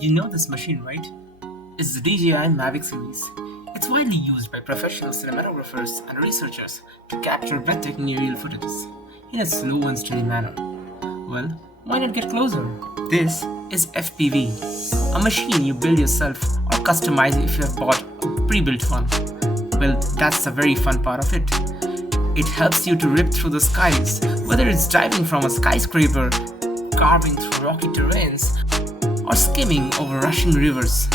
You know this machine, right? It's the DJI Mavic series. It's widely used by professional cinematographers and researchers to capture breathtaking aerial footages in a slow and steady manner. Well, why not get closer? This is FPV, a machine you build yourself or customize if you have bought a pre-built one. Well, that's the very fun part of it. It helps you to rip through the skies, whether it's diving from a skyscraper, carving through rocky terrains, or skimming over rushing rivers.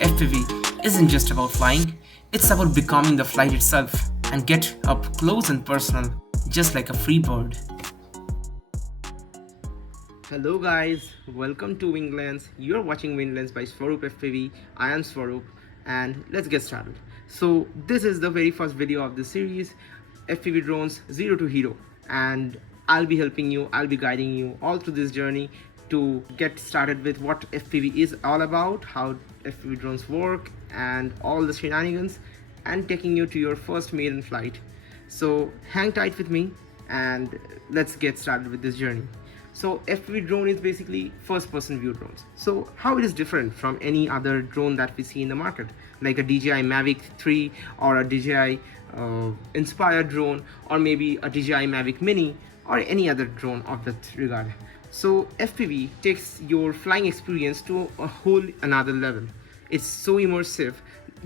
FPV isn't just about flying, it's about becoming the flight itself and get up close and personal, just like a free bird. Hello guys, welcome to Winglands. You're watching Winglands by SwarupFPV. I am Swarup and let's get started. So this is the very first video of the series, FPV drones zero to hero, and I'll be helping you, I'll be guiding you all through this journey to get started with what FPV is all about, how FPV drones work and all the shenanigans, and taking you to your first maiden flight. So hang tight with me and let's get started with this journey. So FPV drone is basically first person view drones. So how it is different from any other drone that we see in the market, like a DJI Mavic 3 or a DJI inspired drone, or maybe a DJI Mavic Mini or any other drone of that regard. So FPV takes your flying experience to a whole another level. It's so immersive,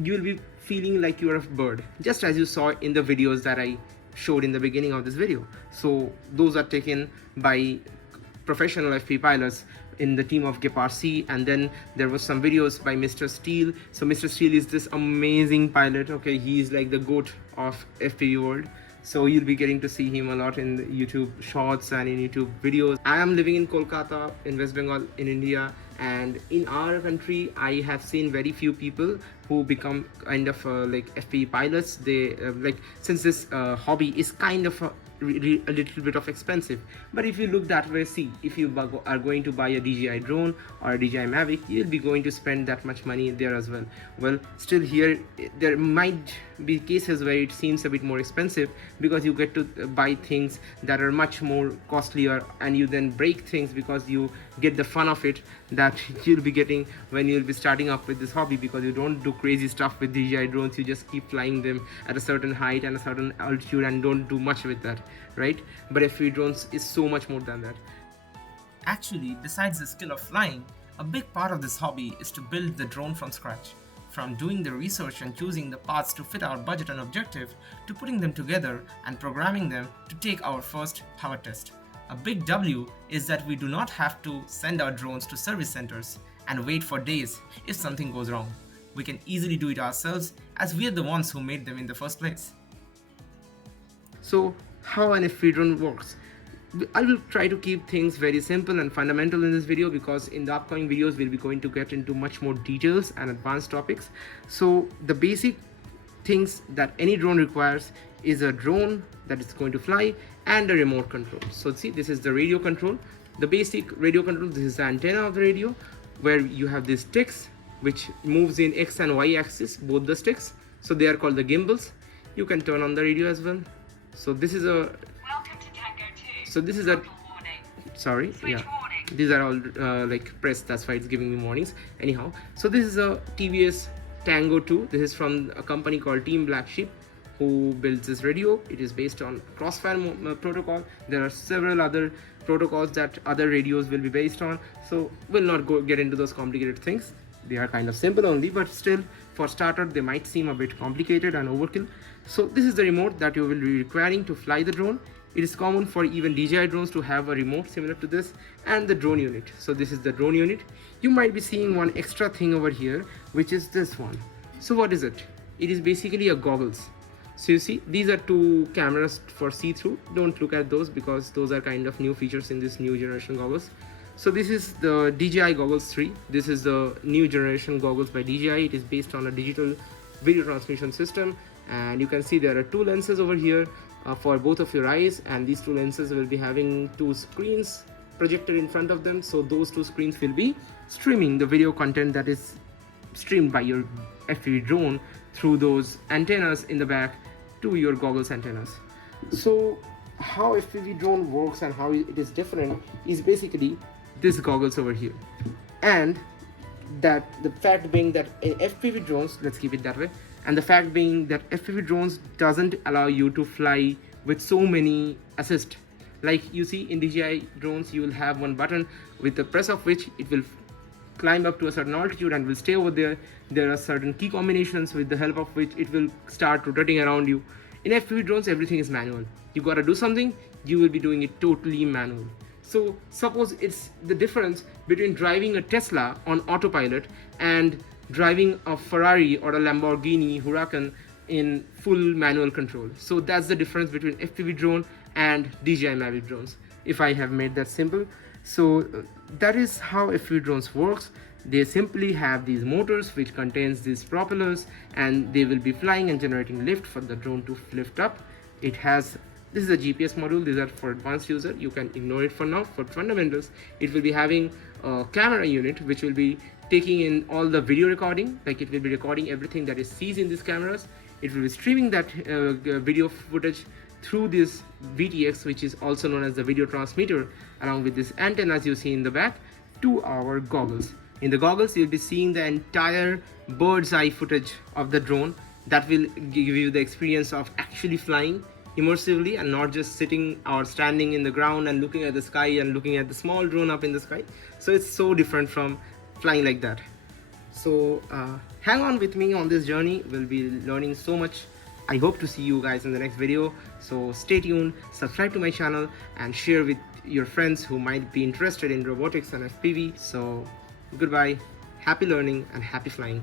you will be feeling like you're a bird, just as you saw in the videos that I showed in the beginning of this video. So those are taken by professional FPV pilots in the team of Geparsi, and then there was some videos by Mr. Steele. So Mr. Steele is this amazing pilot. Okay, he is like the goat of FPV world. So you'll be getting to see him a lot in the YouTube shorts and in YouTube videos. I am living in Kolkata in West Bengal in India, and in our country I have seen very few people who become kind of like FPV pilots. They like, since this hobby is kind of a little bit of expensive, but if you look that way, see, if you are going to buy a DJI drone or a DJI Mavic, you'll be going to spend that much money there as well. Well, still here there might be cases where it seems a bit more expensive because you get to buy things that are much more costlier, and you then break things because you get the fun of it that you'll be getting when you'll be starting up with this hobby, because you don't do crazy stuff with DJI drones. You just keep flying them at a certain height and a certain altitude and don't do much with that, right? But FPV drones is so much more than that. Actually, besides the skill of flying, a big part of this hobby is to build the drone from scratch. From doing the research and choosing the parts to fit our budget and objective, to putting them together and programming them to take our first power test. A big W is that we do not have to send our drones to service centers and wait for days if something goes wrong. We can easily do it ourselves, as we are the ones who made them in the first place. So how an FPV drone works? I will try to keep things very simple and fundamental in this video, because in the upcoming videos we'll be going to get into much more details and advanced topics. So the basic things that any drone requires is a drone that is going to fly and a remote control. So see, this is the radio control, the basic radio control. This is the antenna of the radio, where you have these sticks which moves in X and Y axis, both the sticks. So they are called the gimbals. You can turn on the radio as well. So this is a sorry, yeah, these are all like pressed, that's why it's giving me warnings. Anyhow, so this is a TVS Tango 2. This is from a company called Team Black Sheep, who builds this radio. It is based on Crossfire protocol. There are several other protocols that other radios will be based on, so we'll not get into those complicated things. They are kind of simple only, but still, for starter, they might seem a bit complicated and overkill. So this is the remote that you will be requiring to fly the drone. It is common for even DJI drones to have a remote similar to this, and the drone unit. So this is the drone unit. You might be seeing one extra thing over here, which is this one. So what is it? It is basically a goggles. So you see, these are two cameras for see-through. Don't look at those, because those are kind of new features in this new generation goggles. So this is the DJI Goggles 3. This is the new generation goggles by DJI. It is based on a digital video transmission system, and you can see there are two lenses over here for both of your eyes, and these two lenses will be having two screens projected in front of them. So those two screens will be streaming the video content that is streamed by your FPV drone through those antennas in the back to your goggles antennas. So how FPV drone works and how it is different is basically this goggles over here, and that the fact being that in FPV drones, let's keep it that way, and the fact being that FPV drones doesn't allow you to fly with so many assist. Like you see in DJI drones, you will have one button with the press of which it will climb up to a certain altitude and will stay over there. There are certain key combinations with the help of which it will start rotating around you. In FPV drones, everything is manual. You gotta do something, you will be doing it totally manual. So suppose it's the difference between driving a Tesla on autopilot and driving a Ferrari or a Lamborghini Huracan in full manual control. So that's the difference between FPV drone and DJI Mavic drones, if I have made that simple. So that is how FPV drones works. They simply have these motors which contains these propellers, and they will be flying and generating lift for the drone to lift up. It has, this is a GPS module. These are for advanced user, you can ignore it for now. For fundamentals, it will be having a camera unit which will be taking in all the video recording, like it will be recording everything that it sees in these cameras. It will be streaming that video footage through this VTX, which is also known as the video transmitter, along with this antenna as you see in the back, to our goggles. In the goggles, you'll be seeing the entire bird's eye footage of the drone that will give you the experience of actually flying immersively and not just sitting or standing in the ground and looking at the sky and looking at the small drone up in the sky. So it's so different from flying like that. So hang on with me on this journey. We'll be learning so much. I hope to see you guys in the next video. So stay tuned, subscribe to my channel, and share with your friends who might be interested in robotics and FPV. So goodbye, happy learning and happy flying.